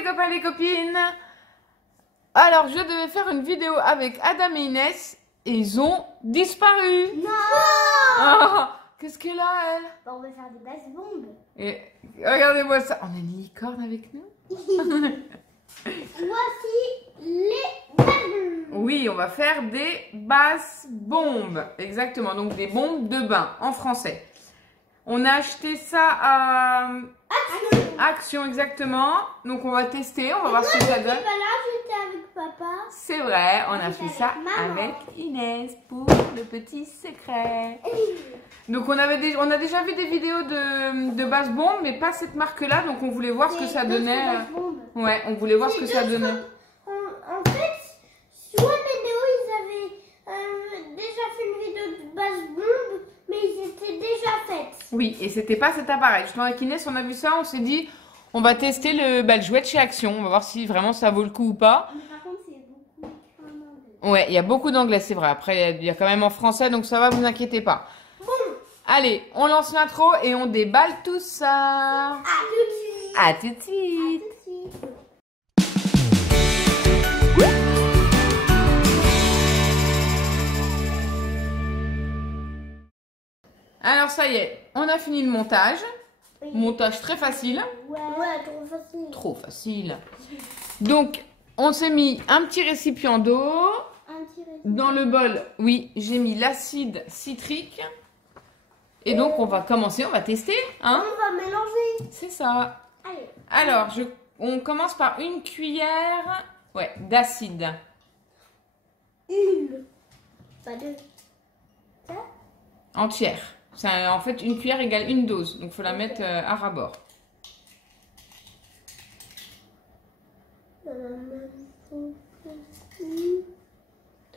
les copains et les copines. Alors, je devais faire une vidéo avec Adam et Inès et ils ont disparu. Non. Oh, qu'est-ce qu'elle a, elle? On va faire des basses bombes. Et regardez-moi ça. On a une licorne avec nous. Voici les basses. Oui, on va faire des basses bombes. Exactement, donc des bombes de bain en français. On a acheté ça à Action, exactement. Donc on va tester, on va voir ce que ça donne. Pas là, j'étais avec papa. C'est vrai, on a J'étais fait ça avec maman. avec Inès pour le petit secret. Donc on a déjà vu des vidéos de basses bombes, mais pas cette marque-là. Donc on voulait voir ce que ça donnait. Ouais, on voulait voir ce que ça donnait. En fait, sur la vidéo, ils avaient déjà fait une vidéo de basse bombe, mais ils étaient déjà faites. Oui, et c'était pas cet appareil. Justement avec Inès, on a vu ça, on s'est dit, on va tester le jouet de chez Action. On va voir si vraiment ça vaut le coup ou pas. Mais par contre, c'est beaucoup en anglais. Ouais, il y a beaucoup d'anglais, c'est vrai. Après, il y a quand même en français, donc ça va, vous inquiétez pas. Bon, Allez, on lance l'intro et on déballe tout ça. à tout de suite. À tout de À tout suite. de suite. Alors ça y est, on a fini le montage. Oui. Montage très facile. Ouais, trop facile. Trop facile. Donc, on s'est mis un petit récipient d'eau. Un petit récipient. Dans le bol, oui, j'ai mis l'acide citrique. Et donc, on va commencer, on va tester. Hein? On va mélanger. C'est ça. Allez. Alors, on commence par une cuillère d'acide. Une. Pas deux. Ça? Entière. En fait, une cuillère égale une dose. Donc, il faut la mettre à ras-bord.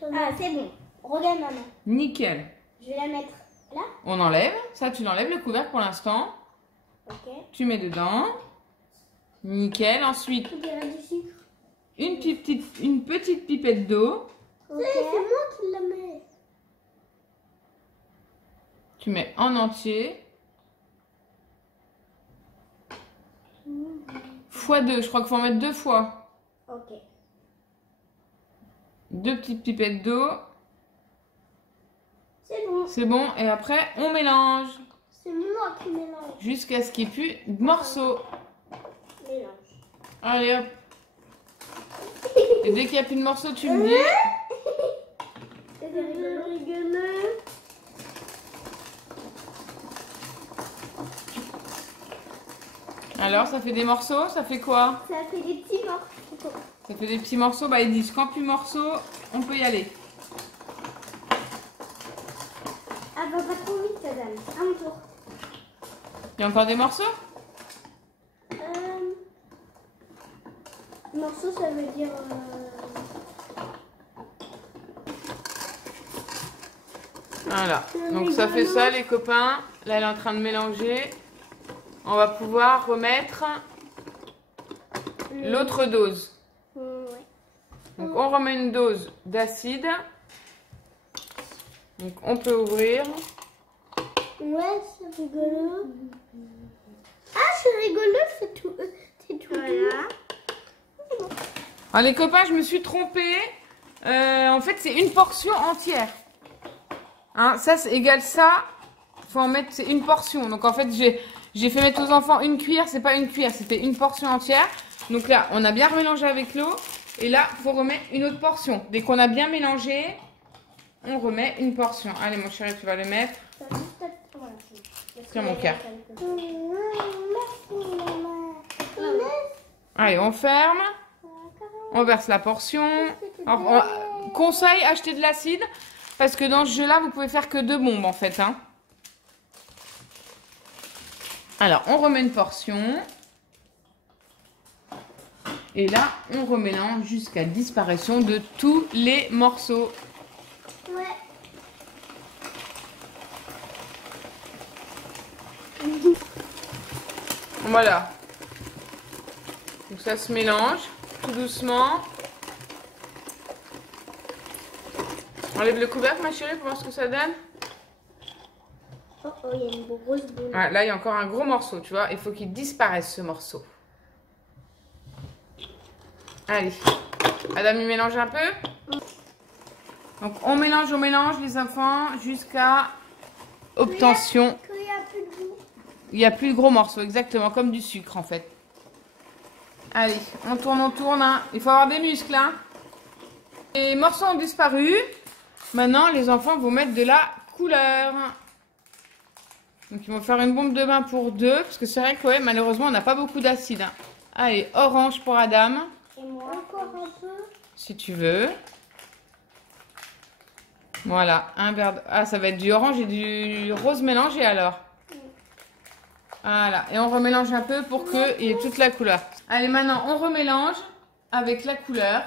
Ah, c'est bon. Regarde, maman. Nickel. Je vais la mettre là. On enlève. Ça, tu l'enlèves le couvercle pour l'instant. Ok. Tu mets dedans. Nickel. Ensuite, On dirait du sucre. une petite pipette d'eau. Ok. C'est moi qui la mets. Tu mets en entier. Fois 2. Je crois qu'il faut en mettre 2 fois. Ok. 2 petites pipettes d'eau. C'est bon. C'est bon. Et après, on mélange. C'est moi qui mélange. Jusqu'à ce qu'il n'y ait plus de morceaux. Mélange. Allez hop. Et dès qu'il n'y a plus de morceaux, tu me dis. C'est rigolo. Alors, ça fait des morceaux. Ça fait quoi? Ça fait des petits morceaux. Ça fait des petits morceaux. Bah, ils disent quand plus morceaux, on peut y aller. Ah bah pas trop vite, Adam. À mon tour. Il y a encore des morceaux? Morceau, ça veut dire... Voilà. Donc, ça fait ça, les copains. Là, elle est en train de mélanger. On va pouvoir remettre l'autre dose. Ouais. Donc, on remet une dose d'acide. Donc, on peut ouvrir. Ouais, c'est rigolo. Ah, c'est rigolo, c'est tout voilà. Alors, les copains, je me suis trompée. En fait, c'est une portion entière. Hein, ça, c'est égal ça. Faut en mettre, c'est une portion. Donc, en fait, j'ai fait mettre aux enfants une cuillère. C'est pas une cuillère, c'était une portion entière. Donc là, on a bien mélangé avec l'eau. Et là, il faut remettre une autre portion. Dès qu'on a bien mélangé, on remet une portion. Allez, mon chéri, tu vas le mettre. Tiens, mon cœur. Allez, on ferme. On verse la portion. Alors, conseil, acheter de l'acide. Parce que dans ce jeu-là, vous pouvez faire que 2 bombes, en fait. Hein. Alors, on remet une portion. Et là, on remélange jusqu'à disparition de tous les morceaux. Ouais. Voilà. Donc ça se mélange tout doucement. Enlève le couvercle, ma chérie, pour voir ce que ça donne. Oh, il y a une grosse boule. Ah, là, il y a encore un gros morceau, tu vois. Il faut qu'il disparaisse, ce morceau. Allez. Adam, il mélange un peu. Donc, on mélange les enfants jusqu'à obtention. Qu'il y a plus de goût. Il n'y a plus de gros morceaux, exactement, comme du sucre en fait. Allez, on tourne. Hein. Il faut avoir des muscles. Hein. Les morceaux ont disparu. Maintenant, les enfants vont mettre de la couleur. Donc, ils vont faire une bombe de bain pour 2. Parce que c'est vrai que, ouais, malheureusement, on n'a pas beaucoup d'acide. Hein. Allez, orange pour Adam. Et moi, encore un peu. Si tu veux. Voilà, un verre. Ah, ça va être du orange et du rose mélangé alors. Voilà, et on remélange un peu pour qu'il y ait toute la couleur. Allez, maintenant, on remélange avec la couleur.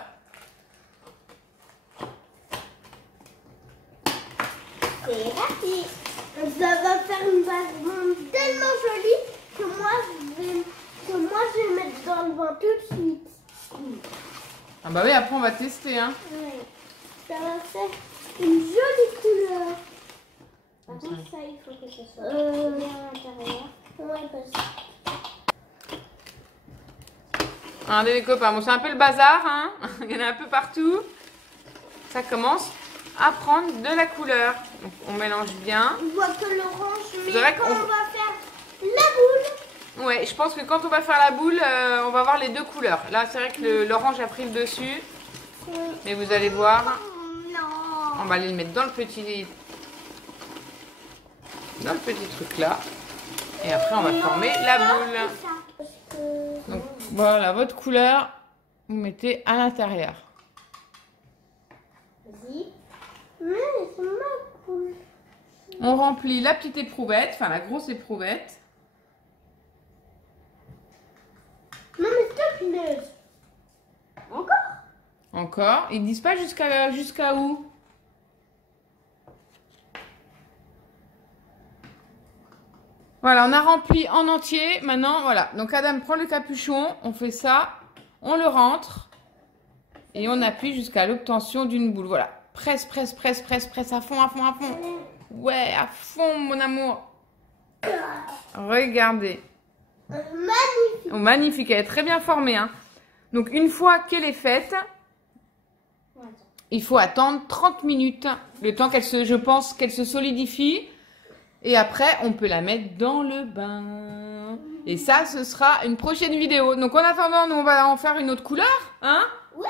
C'est parti. Ça va faire une base bombe tellement jolie que moi je vais mettre dans le bain tout de suite. Ah bah oui, après on va tester. Hein. Ouais. Ça va faire une jolie couleur. Par contre, ça, il faut que ça soit bien à l'intérieur. Ouais, parce que... Regardez les copains, bon, c'est un peu le bazar. Hein. Il y en a un peu partout. Ça commence à prendre de la couleur. Donc, on mélange bien. On voit que l'orange, mais C'est vrai quand qu'on- on va faire la boule... Ouais, je pense que quand on va faire la boule, on va avoir les deux couleurs. Là, c'est vrai que l'orange a pris le dessus. Mais vous allez voir, Non. on va aller le mettre dans le petit truc là. Et après, on va former la boule. Donc, voilà, votre couleur, vous mettez à l'intérieur. Vas-y. Mais c'est ma boule. On remplit la petite éprouvette, enfin la grosse éprouvette. Non mais stop, punaise. Encore? Encore. Ils disent pas jusqu'à où? Voilà, on a rempli en entier. Maintenant, voilà. Donc Adam prend le capuchon, on fait ça, on le rentre et on appuie jusqu'à l'obtention d'une boule. Voilà. Presse à fond. Ouais, à fond, mon amour. Regardez. Magnifique. Oh, magnifique, elle est très bien formée. Hein. Donc, une fois qu'elle est faite, il faut attendre 30 minutes. Le temps je pense qu'elle se solidifie. Et après, on peut la mettre dans le bain. Et ça, ce sera une prochaine vidéo. Donc, en attendant, nous, on va en faire une autre couleur. Hein? Ouais.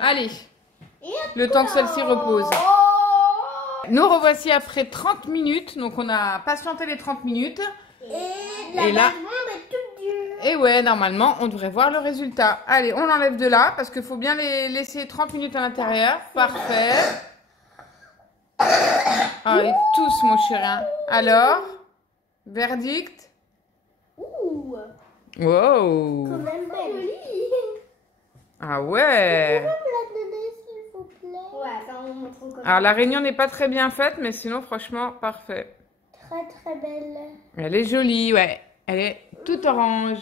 Allez, Et le temps que celle-ci repose. Oh. Nous revoici après 30 minutes. Donc, on a patienté les 30 minutes. Et la Et là- base bombe est toute dure. Et ouais, normalement, on devrait voir le résultat. Allez, on l'enlève de là parce qu'il faut bien les laisser 30 minutes à l'intérieur. Parfait. Allez, tous, mon chéri. Alors, verdict. Ouh. Wow. Quand même belle. Ah ouais. On peut la donner s'il vous plaît. Ouais, ça on montre encore. Alors, la réunion n'est pas très bien faite, mais sinon, franchement, parfait. Très très belle. Elle est jolie, ouais. Elle est toute orange.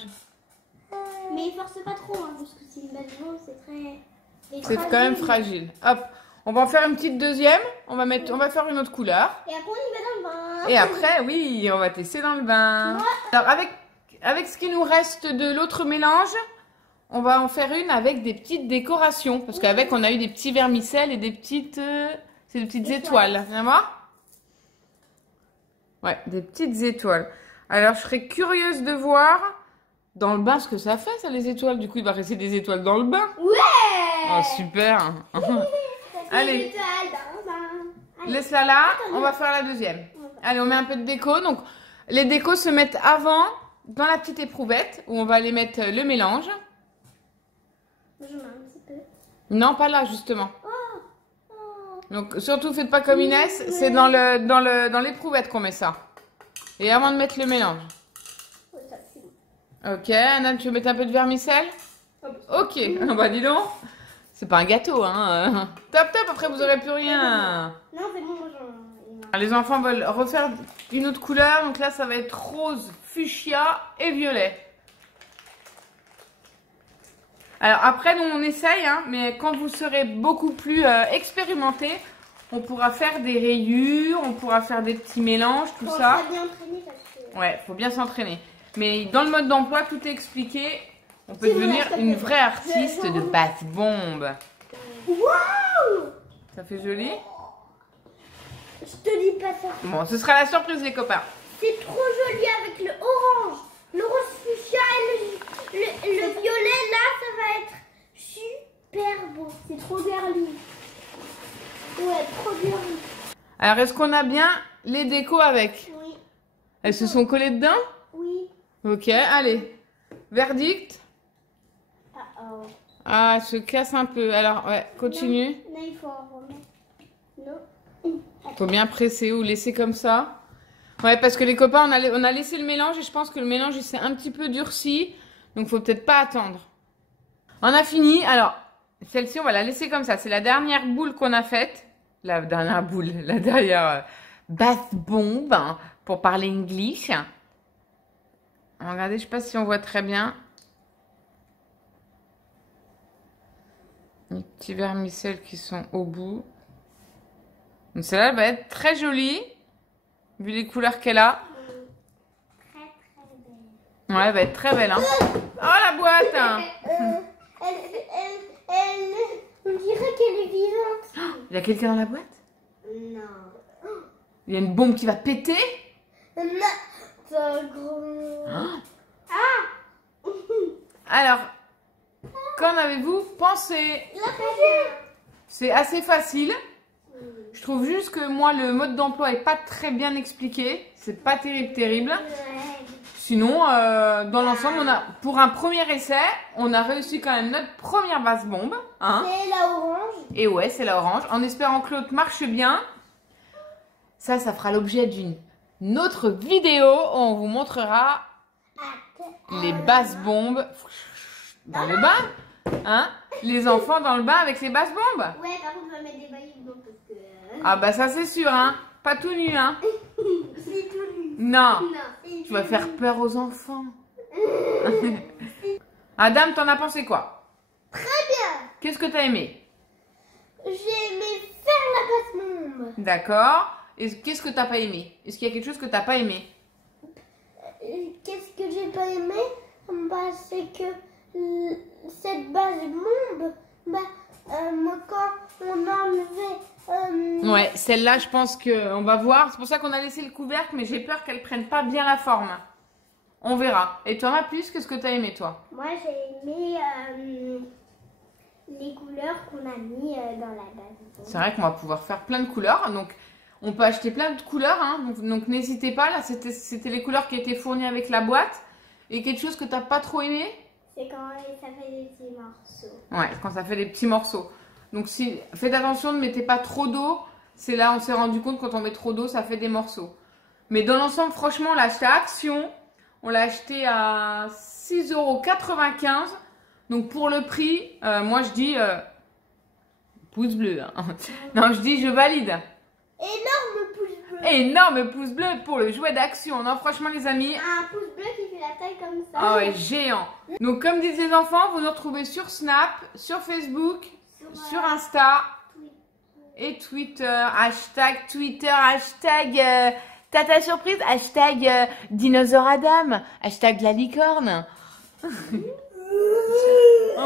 Mais force pas trop, hein, parce que c'est une base bombe, c'est très... C'est quand même fragile. Hop, on va en faire une petite deuxième. On va faire une autre couleur. Et après on y va dans le bain. Et après, oui, on va tester dans le bain. Alors, avec ce qui nous reste de l'autre mélange, on va en faire une avec des petites décorations. Parce qu'avec, on a eu des petits vermicelles et des petites... c'est des petites étoiles. Viens voir. Ouais, des petites étoiles. Alors, je serais curieuse de voir dans le bain ce que ça fait, ça, les étoiles. Du coup, il va rester des étoiles dans le bain. Ouais. Oh, super. Allez. Des étoiles dans le bain. Allez. Laisse-la là, on va faire la deuxième. Allez, on met un peu de déco. Donc, les décos se mettent avant dans la petite éprouvette où on va aller mettre le mélange. Je mets un petit peu. Non, pas là, justement. Oh. Donc, surtout, faites pas comme Inès, c'est dans l'éprouvette qu'on met ça. Et avant de mettre le mélange. Ouais, ça, c'est bon. Ok, Anna, tu veux mettre un peu de vermicelle? Ok, bah dis donc. C'est pas un gâteau, hein. Top, après vous aurez plus rien. Non, c'est bon, moi j'en... Les enfants veulent refaire une autre couleur, donc là ça va être rose, fuchsia et violet. Alors après nous on essaye, hein, mais quand vous serez beaucoup plus expérimenté, on pourra faire des rayures, on pourra faire des petits mélanges, tout ça. Faut bien entraîner parce que... Ouais, faut bien s'entraîner. Mais dans le mode d'emploi, tout est expliqué On peut devenir une vraie artiste de basse-bombe. Waouh! Ça fait joli? Je te dis pas ça. Bon, ce sera la surprise, les copains. C'est trop joli avec le orange, le rose fuchsia et le violet. Là, ça va être super beau. C'est trop girly. Ouais, trop girly. Alors, est-ce qu'on a bien les décos avec? Oui. Elles se sont collées dedans? Oui. Ok, allez. Verdict? Oh. Ah, elle se casse un peu. Alors, ouais, continue. Là, il faut en remettre. Non. Faut bien presser ou laisser comme ça. Ouais, parce que les copains, on a laissé le mélange et je pense que le mélange, il s'est un petit peu durci. Donc, faut peut-être pas attendre. On a fini. Alors, celle-ci, on va la laisser comme ça. C'est la dernière boule qu'on a faite. La dernière boule, la dernière basse bombe, hein, pour parler English. Regardez, je sais pas si on voit très bien. Les petits vermicelles qui sont au bout. Donc celle-là, elle va être très jolie, vu les couleurs qu'elle a. Très, très belle. Ouais, elle va être très belle, hein. Oh, la boîte, hein. On dirait qu'elle est vivante. Il y a quelqu'un dans la boîte? Non. Il y a une bombe qui va péter? Non. C'est un gros... Ah. Alors, qu'en avez-vous pensé? C'est assez facile. Je trouve juste que moi, le mode d'emploi est pas très bien expliqué. C'est pas terrible. Sinon, dans l'ensemble, pour un premier essai, on a réussi quand même notre première basse bombe. Hein. C'est la orange. Et ouais, c'est la orange. En espérant que l'autre marche bien. Ça fera l'objet d'une autre vidéo où on vous montrera les basses bombes dans le bain. Hein? Les enfants dans le bain avec les basses bombes. Ouais, par contre, on va mettre des bailles dedans parce que... Ah bah ça c'est sûr, hein. Pas tout nu, hein. C'est tout nu. Non. Non. Tu vas faire peur aux enfants. Adam, t'en as pensé quoi? Très bien. Qu'est-ce que t'as aimé? J'ai aimé faire la basse bombe. D'accord. Et qu'est-ce que t'as pas aimé? Est-ce qu'il y a quelque chose que t'as pas aimé? Qu'est-ce que j'ai pas aimé? Bah, c'est que cette basse bombe, quand on enlevait... Ouais, celle-là, je pense qu'on va voir. C'est pour ça qu'on a laissé le couvercle, mais j'ai peur qu'elle prenne pas bien la forme. On verra. Et toi, plus, qu'est-ce que t'as aimé, toi? Moi, j'ai aimé les couleurs qu'on a mis dans la base. C'est vrai qu'on va pouvoir faire plein de couleurs. Donc, on peut acheter plein de couleurs. Hein, donc n'hésitez pas. Là, c'était les couleurs qui étaient fournies avec la boîte. Et quelque chose que t'as pas trop aimé? C'est quand ça fait des petits morceaux. Ouais, quand ça fait des petits morceaux. Donc, faites attention, ne mettez pas trop d'eau. C'est là, on s'est rendu compte, quand on met trop d'eau, ça fait des morceaux. Mais dans l'ensemble, franchement, on l'a acheté à Action. On l'a acheté à 6,95 €. Donc, pour le prix, moi, je dis pouce bleu. Hein. Non, je dis je valide. Énorme pouce bleu. Énorme pouce bleu pour le jouet d'Action. Non, franchement, les amis. Un pouce bleu qui fait la taille comme ça. Ah ouais, géant. Donc, comme disent les enfants, vous nous retrouvez sur Snap, sur Facebook, sur Insta et Twitter. Hashtag Twitter, hashtag Tata Surprise, hashtag Dinosaure Adam, hashtag la licorne. On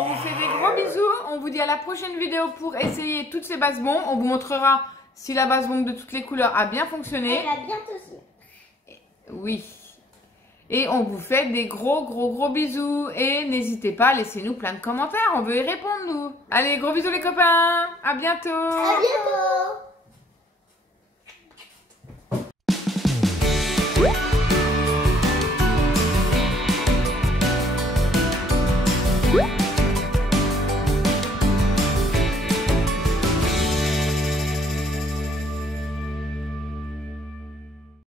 vous fait des gros bisous. On vous dit à la prochaine vidéo pour essayer toutes ces basses bombes. On vous montrera si la basse bombe de toutes les couleurs a bien fonctionné. Elle a bientôt aussi. Oui. Et on vous fait des gros bisous. Et n'hésitez pas à laisser nous plein de commentaires. On veut y répondre, nous. Allez, gros bisous les copains. À bientôt. À bientôt.